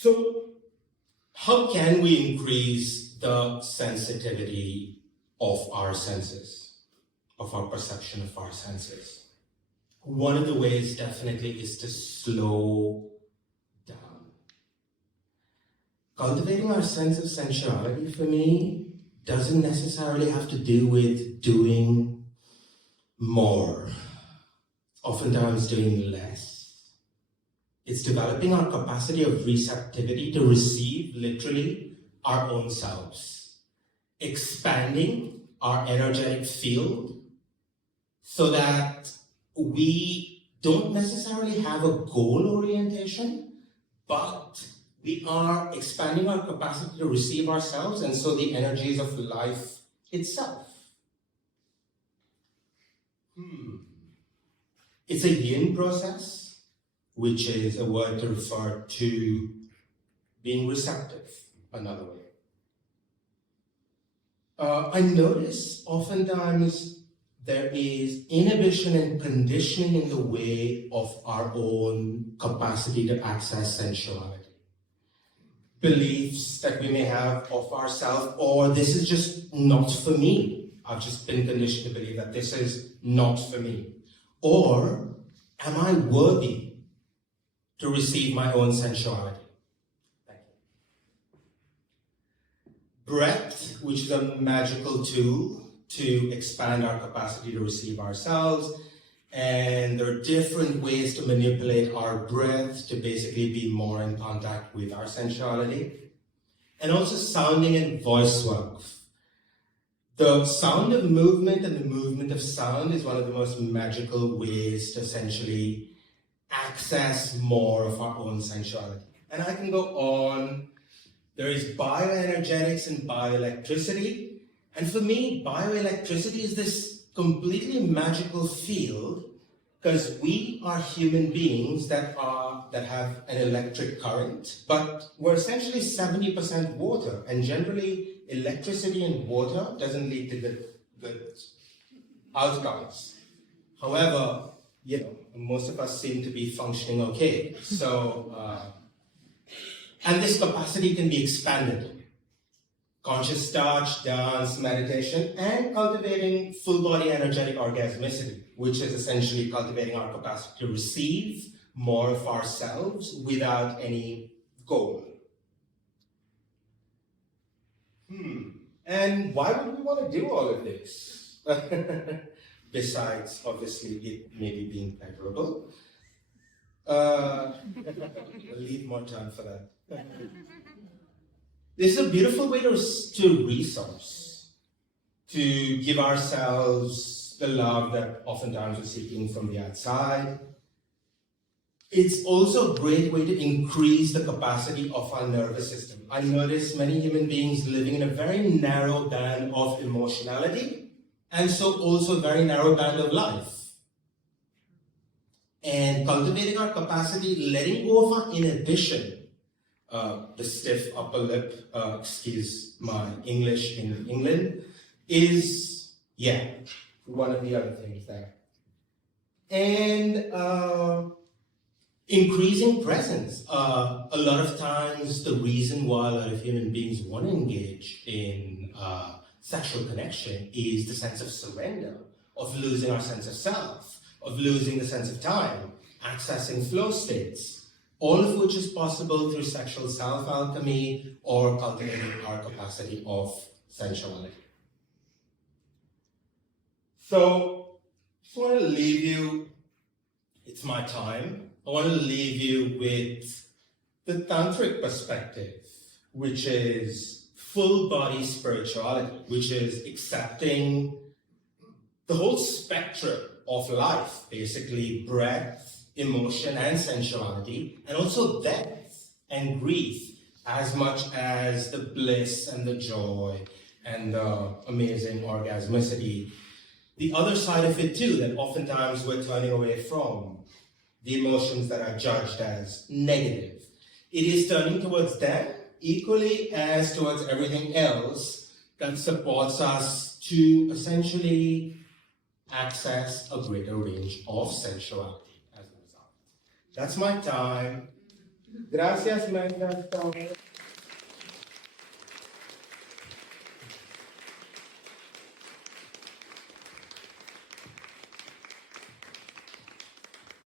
So, how can we increase the sensitivity of our senses, of our perception of our senses? One of the ways definitely is to slow down. Cultivating our sense of sensuality for me doesn't necessarily have to do with doing more, oftentimes doing less. It's developing our capacity of receptivity to receive literally our own selves, expanding our energetic field so that we don't necessarily have a goal orientation, but we are expanding our capacity to receive ourselves, and so the energies of life itself. It's a yin process, which is a word to refer to being receptive, another way. I notice oftentimes there is inhibition and conditioning in the way of our own capacity to access sensuality. Beliefs that we may have of ourselves, or this is just not for me. I've just been conditioned to believe that this is not for me. Or, am I worthy to receive my own sensuality? Thank you. Breath, which is a magical tool to expand our capacity to receive ourselves. And there are different ways to manipulate our breath to basically be more in contact with our sensuality. And also sounding and voice work. The sound of movement and the movement of sound is one of the most magical ways to essentially access more of our own sensuality. And I can go on. There is bioenergetics and bioelectricity. And for me, bioelectricity is this completely magical field because we are human beings that have an electric current, but we're essentially 70% water, and generally electricity and water doesn't lead to good outcomes. However, most of us seem to be functioning okay. So, and this capacity can be expanded. Conscious touch, dance, meditation, and cultivating full body energetic orgasmicity, which is essentially cultivating our capacity to receive more of ourselves without any goal. And why would we want to do all of this? Besides, obviously, it maybe being pleasurable. We'll leave more time for that. This is a beautiful way to resource, to give ourselves the love that oftentimes we're seeking from the outside. It's also a great way to increase the capacity of our nervous system. I notice many human beings living in a very narrow band of emotionality, and so also a very narrow band of life. And cultivating our capacity, letting go of our inhibition, the stiff upper lip, excuse my English in England, is, one of the other things there. And increasing presence. A lot of times the reason why a lot of human beings want to engage in sexual connection is the sense of surrender, of losing our sense of self, of losing the sense of time, accessing flow states. All of which is possible through sexual self-alchemy or cultivating our capacity of sensuality. So, I just want to leave you, it's my time, I want to leave you with the Tantric perspective, which is full body spirituality, which is accepting the whole spectrum of life, basically breath, emotion and sensuality, and also death and grief, as much as the bliss and the joy and the amazing orgasmicity. The other side of it too, that oftentimes we're turning away from, the emotions that are judged as negative. It is turning towards them equally as towards everything else that supports us to essentially access a greater range of sensuality. That's my time. Gracias, Manda.